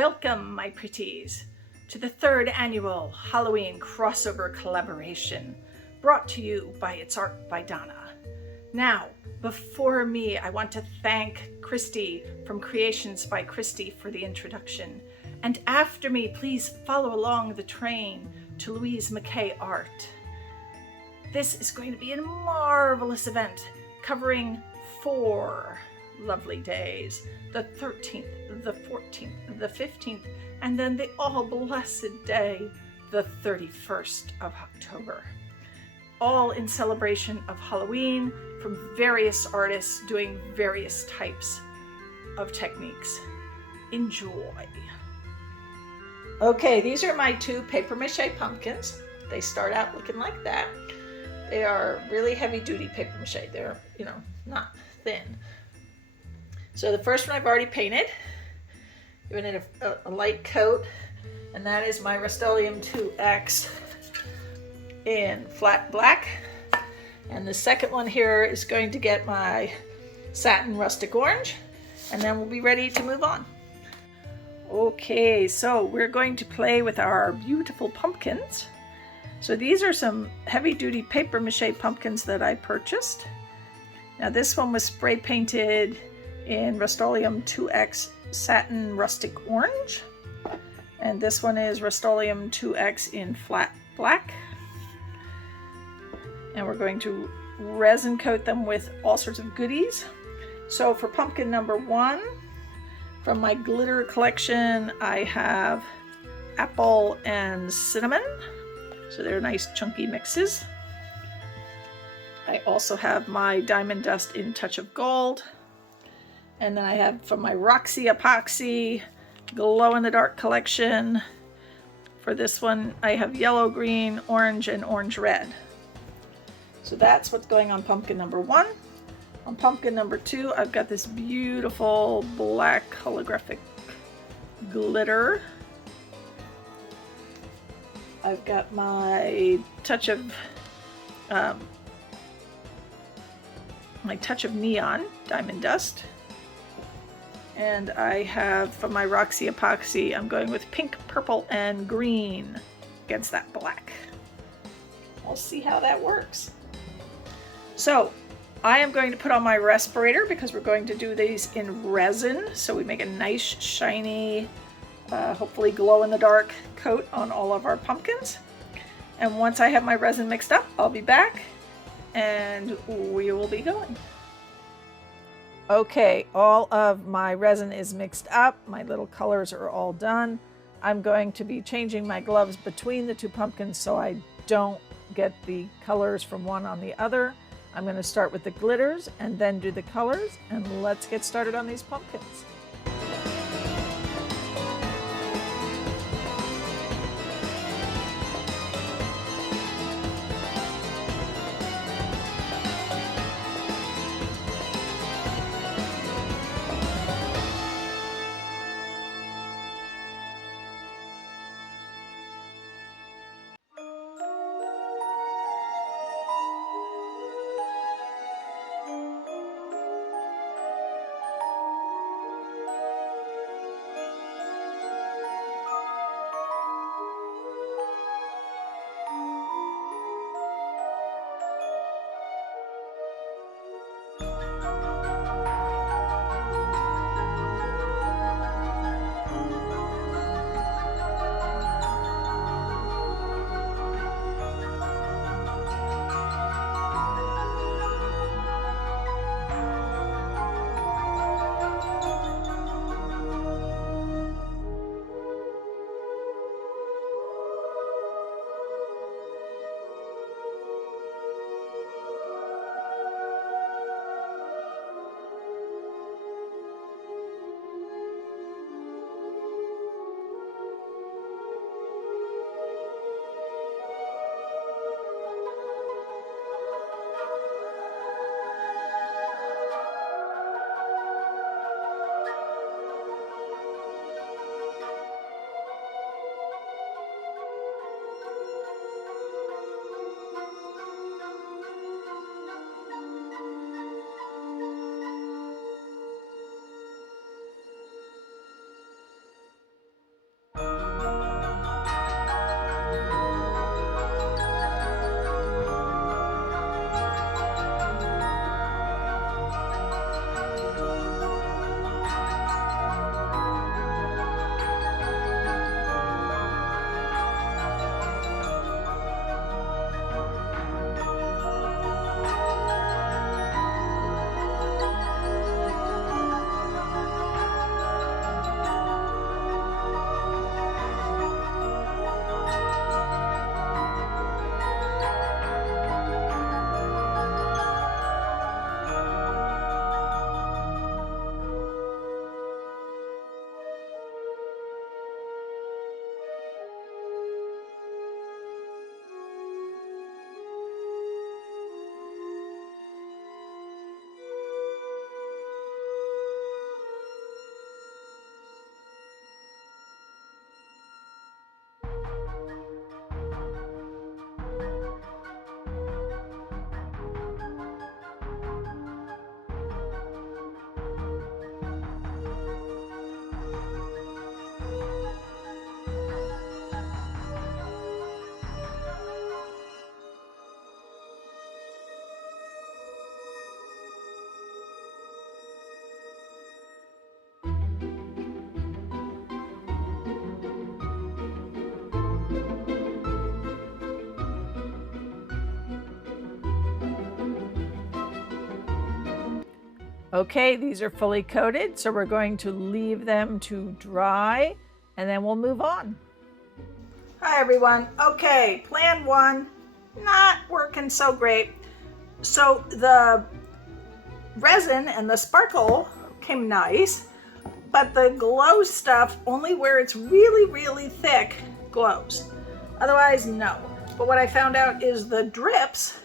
Welcome, my pretties, to the third annual Halloween crossover collaboration brought to you by It's Art by Donna. Now, before me, I want to thank Kristy from Creations by Kristey for the introduction. And after me, please follow along the train to Louise Mache Art. This is going to be a marvelous event covering 4 lovely days, the 13th, the 14th, the 15th, and then the all-blessed day, the 31st of October. All in celebration of Halloween from various artists doing various types of techniques. Enjoy. Okay, these are my 2 paper mache pumpkins. They start out looking like that. They are really heavy-duty paper mache. They're, not thin. So the first one I've already painted, giving it a light coat, and that is my Rust-Oleum 2X in flat black. And the second one here is going to get my satin rustic orange, and then we'll be ready to move on. Okay, so we're going to play with our beautiful pumpkins. So these are some heavy-duty paper mache pumpkins that I purchased. Now this one was spray painted in Rust-Oleum 2X Satin Rustic Orange. And this one is Rust-Oleum 2X in flat black. And we're going to resin coat them with all sorts of goodies. So for pumpkin number 1, from my glitter collection, I have apple and cinnamon. So they're nice chunky mixes. I also have my Diamond Dust in Touch of Gold. And then I have from my Roxy Epoxy Glow in the Dark collection. For this one, I have yellow, green, orange, and orange red. So that's what's going on pumpkin number 1. On pumpkin number 2, I've got this beautiful black holographic glitter. I've got my touch of neon Diamond Dust. And I have from my Roxy Epoxy, I'm going with pink, purple, and green against that black. We'll see how that works. So I am going to put on my respirator because we're going to do these in resin. So we make a nice, shiny, hopefully glow-in-the-dark coat on all of our pumpkins. And once I have my resin mixed up, I'll be back and we will be going. Okay, all of my resin is mixed up. My little colors are all done. I'm going to be changing my gloves between the 2 pumpkins so I don't get the colors from one on the other. I'm going to start with the glitters and then do the colors, and let's get started on these pumpkins. Okay, these are fully coated, so we're going to leave them to dry and then we'll move on. Hi everyone. Okay, plan one, not working so great. So the resin and the sparkle came nice, but the glow stuff, only where it's really, really thick, glows. Otherwise, no. But what I found out is the drips,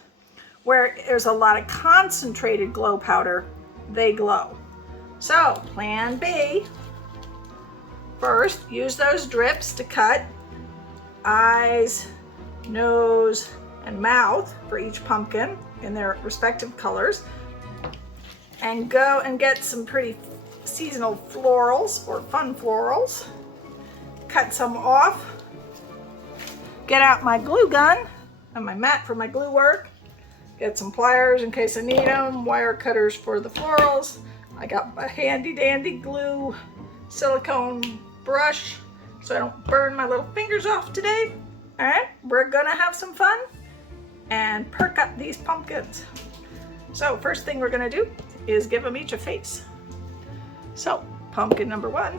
where there's a lot of concentrated glow powder, they glow. So, plan B. First, use those drips to cut eyes, nose, and mouth for each pumpkin in their respective colors. And go and get some pretty seasonal florals or fun florals. Cut some off. Get out my glue gun and my mat for my glue work. Get some pliers in case I need them, wire cutters for the florals. I got my handy dandy glue silicone brush so I don't burn my little fingers off today. All right, we're gonna have some fun and perk up these pumpkins. So first thing we're gonna do is give them each a face. So pumpkin number one.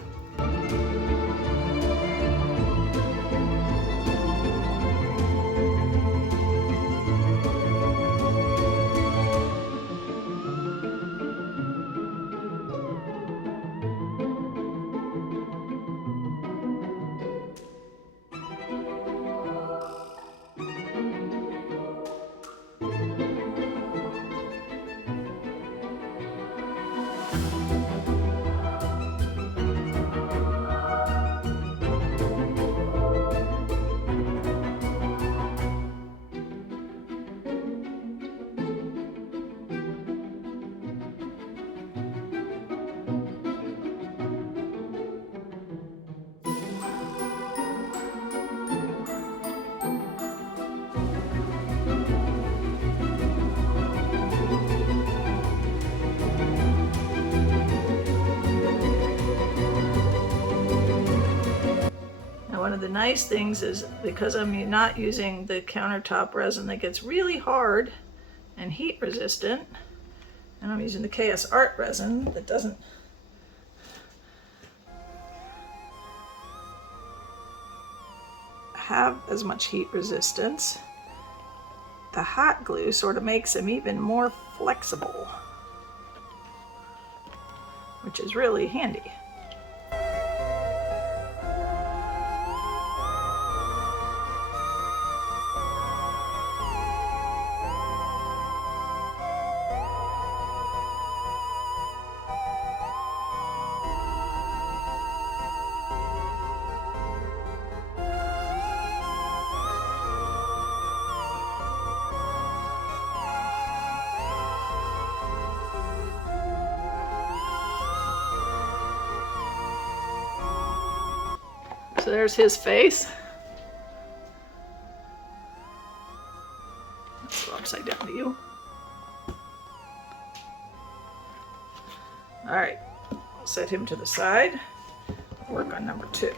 One of the nice things is because I'm not using the countertop resin that gets really hard and heat resistant, and I'm using the KS Art resin that doesn't have as much heat resistance, the hot glue sort of makes them even more flexible, which is really handy. So there's his face. Let's go upside down to you. All right, I'll set him to the side. Work on number two.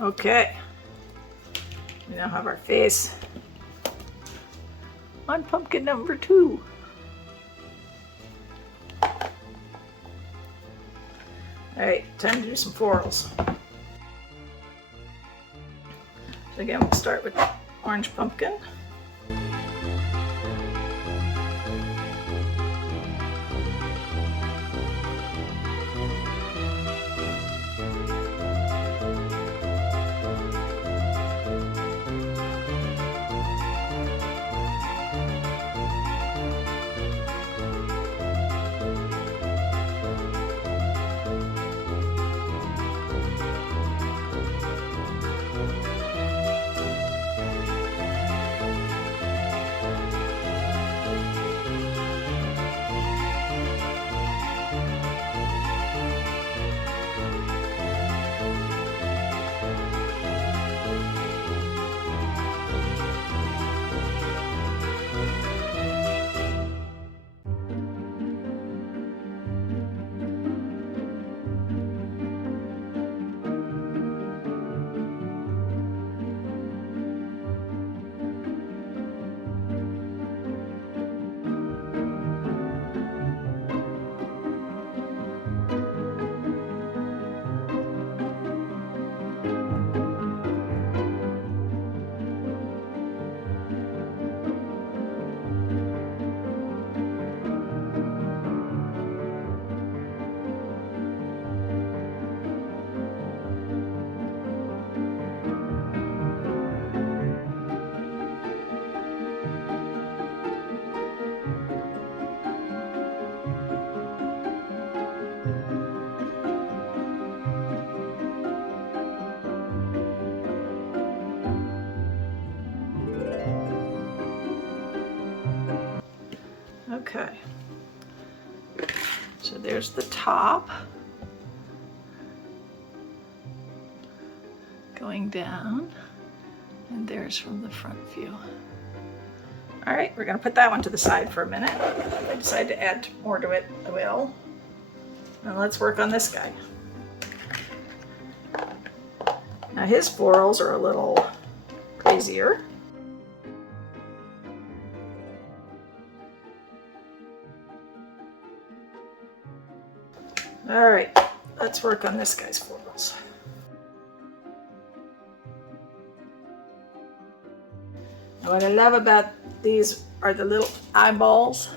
Okay, we now have our face on pumpkin number two. All right, time to do some florals. So again, we'll start with orange pumpkin. Okay, so there's the top going down, and there's from the front view. All right, we're gonna put that one to the side for a minute. If I decide to add more to it, I will. And let's work on this guy. Now his florals are a little crazier. All right, let's work on this guy's florals. Now what I love about these are the little eyeballs.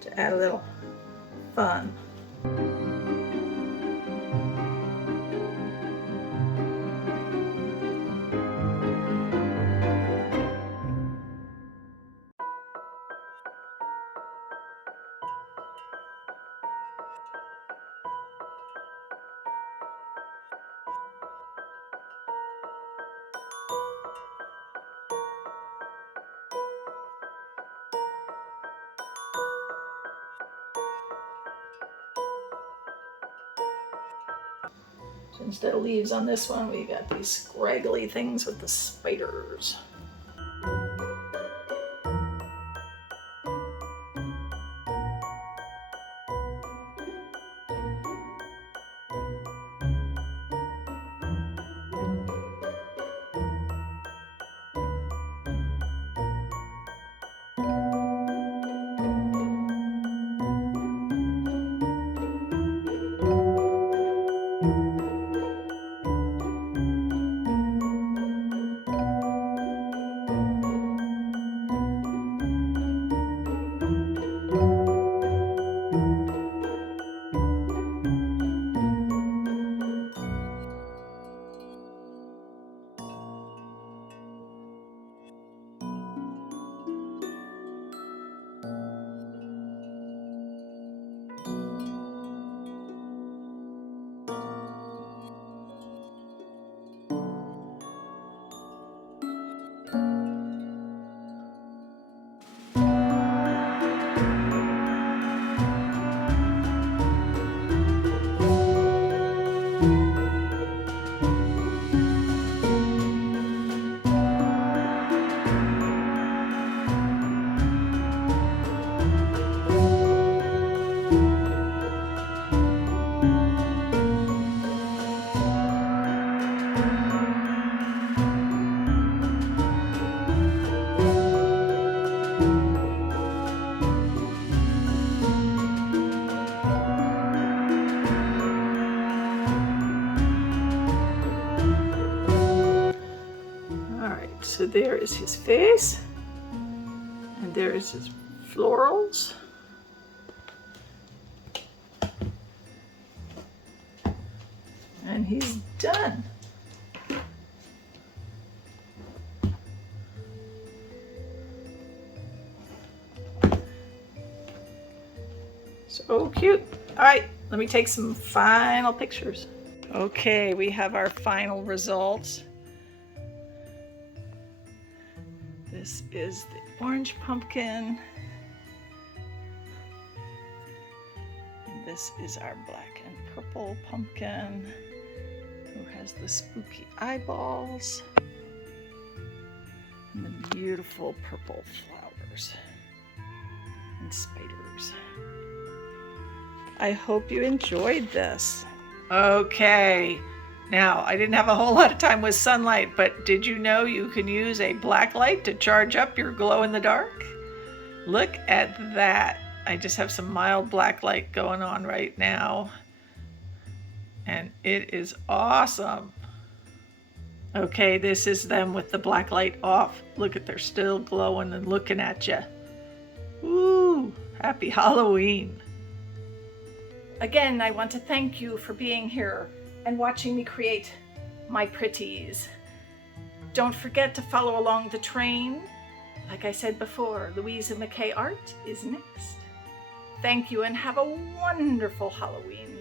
To add a little fun. So instead of leaves on this one, we got these scraggly things with the spiders. So there is his face, and there is his florals. And he's done. So cute. All right, let me take some final pictures. Okay, we have our final results. This is the orange pumpkin. And this is our black and purple pumpkin, who has the spooky eyeballs and the beautiful purple flowers and spiders. I hope you enjoyed this. Okay, now I didn't have a whole lot of time with sunlight, but did you know you can use a black light to charge up your glow in the dark? Look at that. I just have some mild black light going on right now, and it is awesome. Okay, this is them with the black light off. Look at, they're still glowing and looking at you. Woo! Happy Halloween. Again, I want to thank you for being here and watching me create my pretties. Don't forget to follow along the train. Like I said before, Louise and Mache art is next. Thank you and have a wonderful Halloween.